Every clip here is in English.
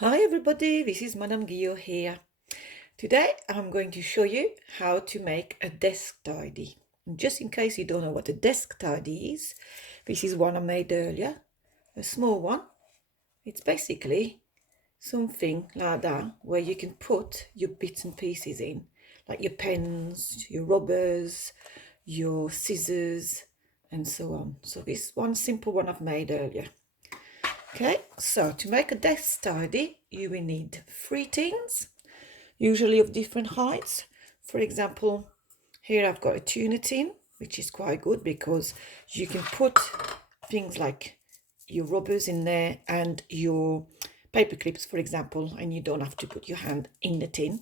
Hi everybody, this is Madame Guillot here. Today I'm going to show you how to make a desk tidy. And just in case you don't know what a desk tidy is, this is one I made earlier, a small one. It's basically something like that where you can put your bits and pieces in, like your pens, your rubbers, your scissors, and so on. So this one simple one I've made earlier. Okay, so to make a desk tidy, you will need 3 tins, usually of different heights. For example, here I've got a tuna tin, which is quite good because you can put things like your rubbers in there and your paper clips, for example, and you don't have to put your hand in the tin.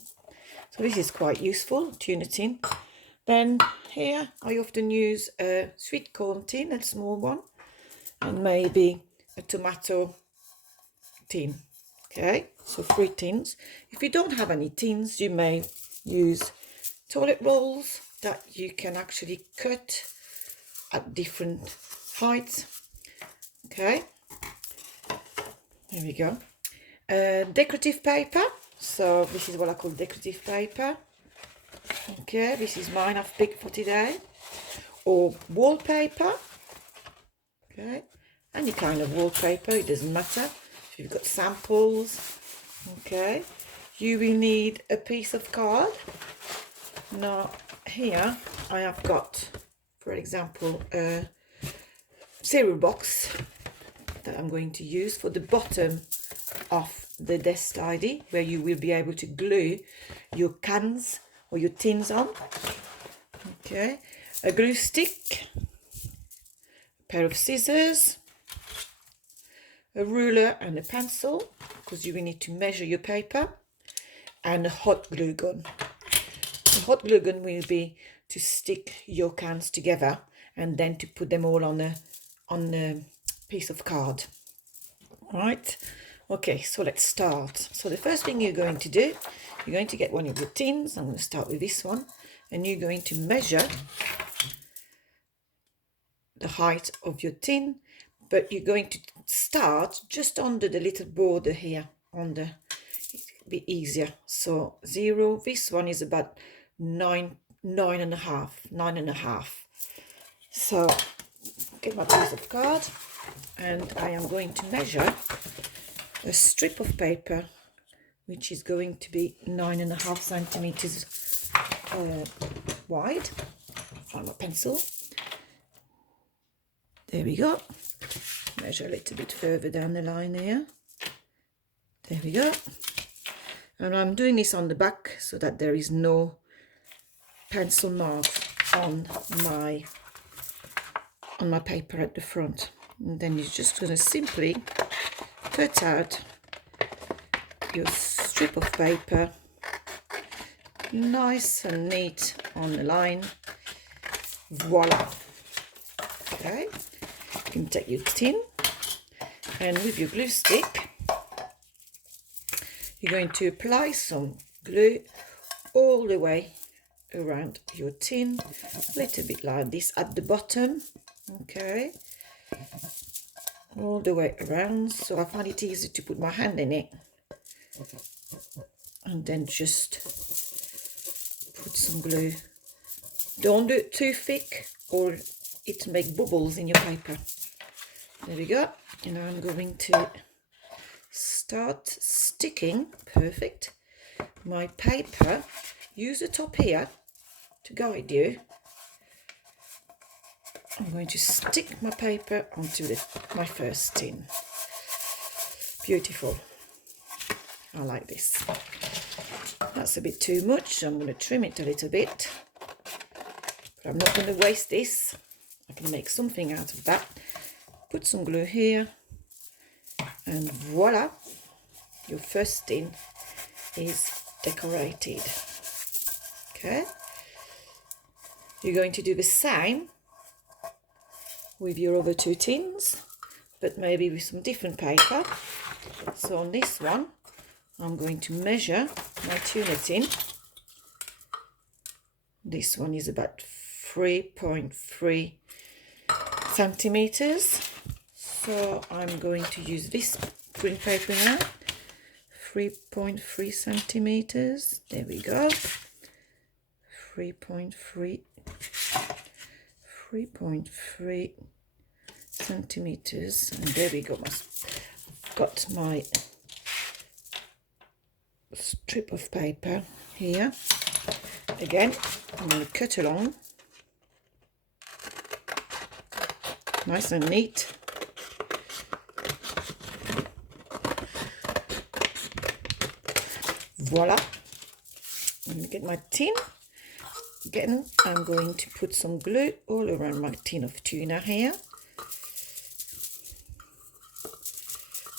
So this is quite useful, tuna tin. Then here I often use a sweet corn tin, a small one, and maybe a tomato tin. Okay, so 3 tins. If you don't have any tins, you may use toilet rolls that you can actually cut at different heights. Okay, there we go. Decorative paper. So this is what I call decorative paper. Okay, this is mine I've picked for today. Or wallpaper. Okay, any kind of wallpaper, it doesn't matter. If you've got samples. Okay, you will need a piece of card. Now here I have got, for example, a cereal box that I'm going to use for the bottom of the desk tidy, where you will be able to glue your cans or your tins on. Okay, a glue stick, a pair of scissors, a ruler and a pencil, because you will need to measure your paper, and a hot glue gun. The hot glue gun will be to stick your cans together and then to put them all on a piece of card. Right? Okay, so let's start. So the first thing you're going to do, you're going to get one of your tins. I'm going to start with this one, and you're going to measure the height of your tin, but you're going to start just under the little border here, it'll be easier. So 0, this one is about 9.5. So get my piece of card, and I am going to measure a strip of paper which is going to be 9.5 centimeters wide. Find my pencil. There we go. Measure a little bit further down the line here. There we go. And I'm doing this on the back so that there is no pencil mark on my paper at the front. And then you're just going to simply cut out your strip of paper, nice and neat on the line. Voila. Okay, you can take your tin, and with your glue stick you're going to apply some glue all the way around your tin, a little bit like this at the bottom. Okay, all the way around. So I find it easy to put my hand in it and then just put some glue. Don't do it too thick or it will make bubbles in your paper. There we go. And now I'm going to start sticking, perfect, my paper. Use the top here to guide you. I'm going to stick my paper onto my first tin. Beautiful. I like this. That's a bit too much, so I'm going to trim it a little bit. But I'm not going to waste this. I can make something out of that. Put some glue here, and voila, your first tin is decorated. Okay, you're going to do the same with your other 2 tins, but maybe with some different paper. So on this one I'm going to measure my tuna tin. This one is about 3.3 centimeters. So I'm going to use this print paper now, 3.3 centimeters. There we go. 3.3 centimeters, and there we go. I've got my strip of paper here. Again, I'm going to cut along nice and neat. Voila. I'm going to get my tin. Again, I'm going to put some glue all around my tin of tuna here.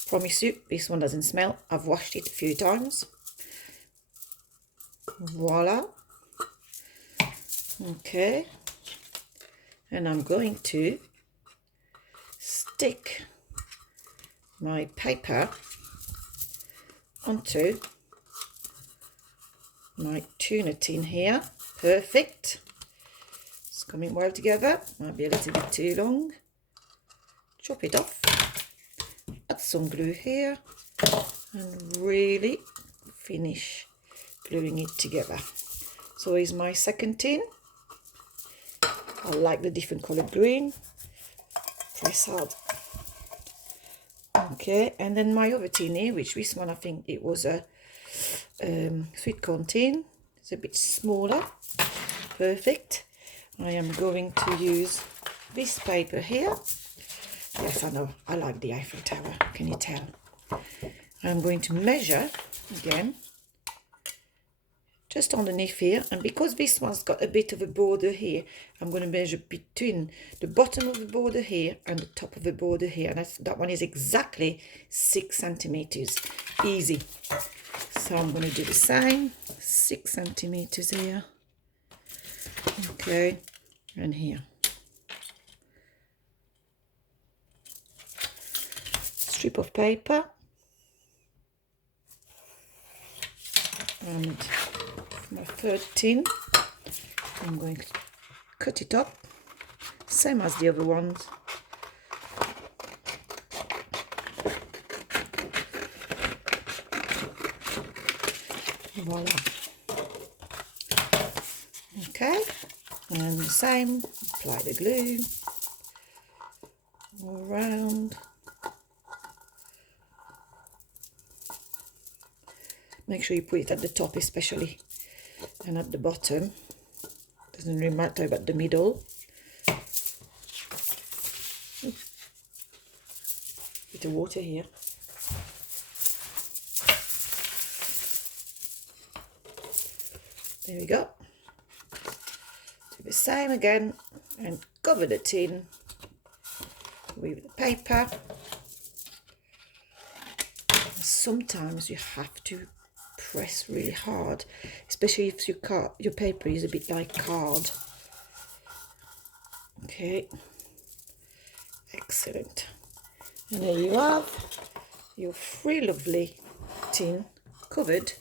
Promise you, this one doesn't smell. I've washed it a few times. Voila. Okay. And I'm going to stick my paper onto my tuna tin here. Perfect. It's coming well together. Might be a little bit too long. Chop it off. Add some glue here and really finish gluing it together. So here's my second tin. I like the different colored green. Press hard. Okay, and then my other tin here, which this one I think it was a sweet corn tin. It's a bit smaller. Perfect. I am going to use this paper here. Yes, I know, I like the Eiffel Tower, can you tell? I'm going to measure again just underneath here, and because this one's got a bit of a border here, I'm going to measure between the bottom of the border here and the top of the border here, and that one is exactly 6 centimeters. Easy. So I'm going to do the same, 6 centimeters here. Okay, and here. Strip of paper, and my third tin, I'm going to cut it up, same as the other ones. Voila. Okay, and the same, apply the glue all around. Make sure you put it at the top especially, and at the bottom. Doesn't really matter about the middle. Bit of water here. There we go. Do the same again and cover the tin with the paper. Sometimes you have to press really hard, especially if your paper is a bit like card. Okay, excellent. And there you have your 3 lovely tin covered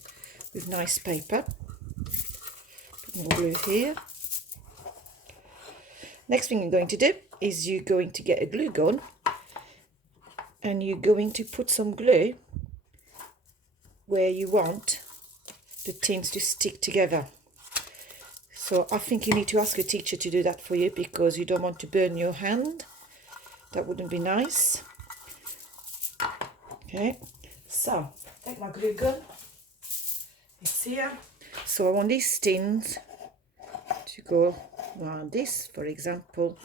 with nice paper. Put more glue here. Next thing you're going to do is you're going to get a glue gun and you're going to put some glue where you want the tins to stick together. So I think you need to ask your teacher to do that for you, because you don't want to burn your hand. That wouldn't be nice. Okay, so take my glue gun. It's here. So I want these tins to go around this, for example.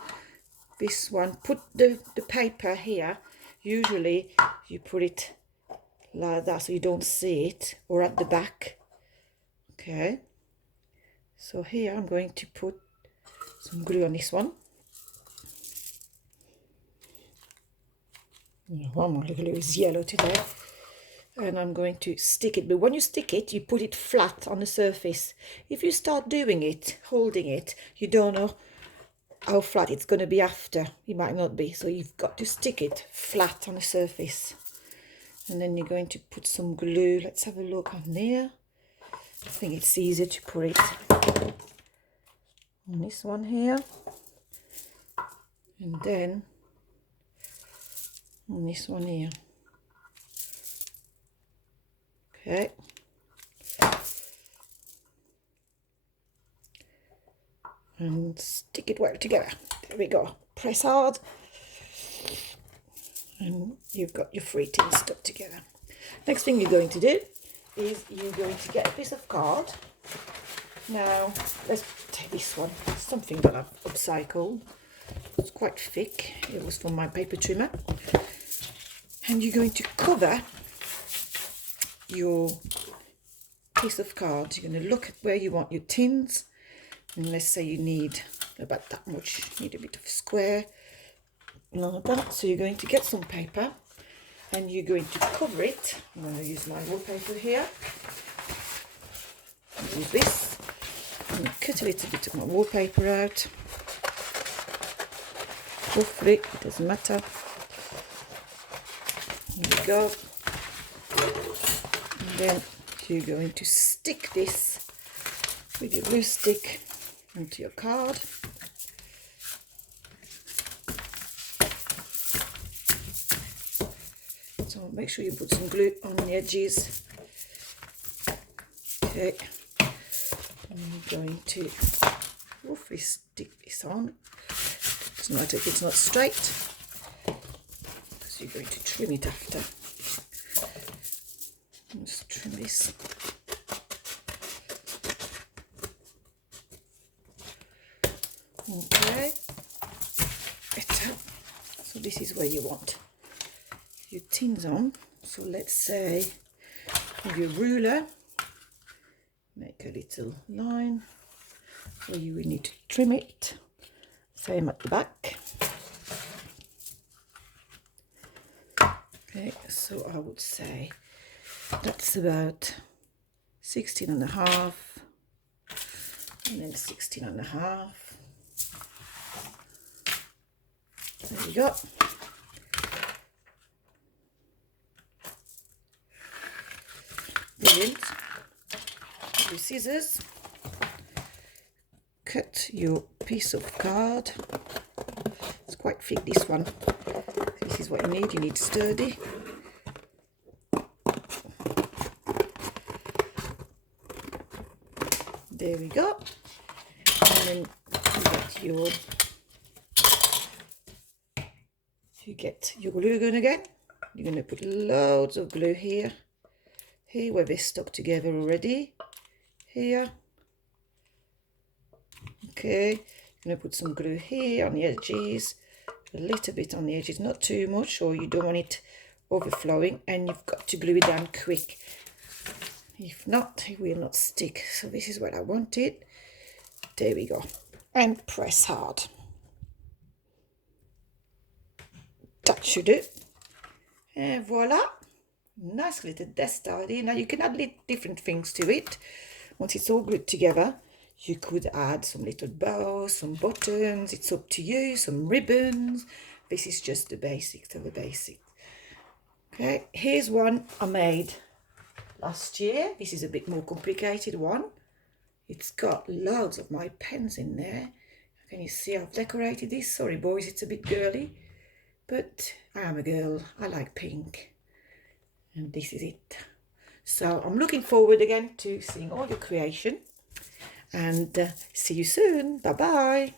This one, put the paper here. Usually you put it like that so you don't see it, or at the back. Okay, so here I'm going to put some glue on this one. Oh, my glue is yellow today. And I'm going to stick it, but when you stick it, you put it flat on the surface. If you start doing it, holding it, you don't know how flat it's going to be after. It might not be, so you've got to stick it flat on the surface. And then you're going to put some glue. Let's have a look on there. I think it's easier to put it on this one here, and then on this one here. Okay. And stick it well together. There we go. Press hard. And you've got your 3 tins stuck together. Next thing you're going to do is you're going to get a piece of card. Now, let's take this one. It's something that I've upcycled. It's quite thick. It was from my paper trimmer. And you're going to cover your piece of card. You're going to look at where you want your tins. And let's say you need about that much. You need a bit of a square. Like that. So you're going to get some paper and you're going to cover it. I'm going to use my wallpaper here. Use this. And cut a little bit of my wallpaper out. Roughly, it doesn't matter. Here we go. And then you're going to stick this with your glue stick onto your card. So make sure you put some glue on the edges. Okay. I'm going to roughly stick this on. It doesn't matter if it's not straight, because you're going to trim it after. Just trim this. Okay. So this is where you want your tins on. So let's say with your ruler, make a little line where you will need to trim it. Same at the back. Okay, so I would say that's about 16.5 and then 16.5. There we go. Brilliant. Your scissors, cut your piece of card. It's quite thick, this one. This is what you need sturdy. There we go. And then you get your glue gun again. You're going to put loads of glue here where they're stuck together already, here. Okay, I'm going to put some glue here on the edges, a little bit on the edges, not too much, or you don't want it overflowing, and you've got to glue it down quick. If not, it will not stick. So this is what I wanted. There we go. And press hard. That should do. And voila. Nice little desk tidy. Now you can add different things to it. Once it's all glued together, you could add some little bows, some buttons. It's up to you. Some ribbons. This is just the basics of the basics. Okay, here's one I made last year. This is a bit more complicated one. It's got loads of my pens in there. Can you see I've decorated this? Sorry boys, it's a bit girly, but I am a girl. I like pink. And this is it. So I'm looking forward again to seeing all your creation, and see you soon. Bye bye.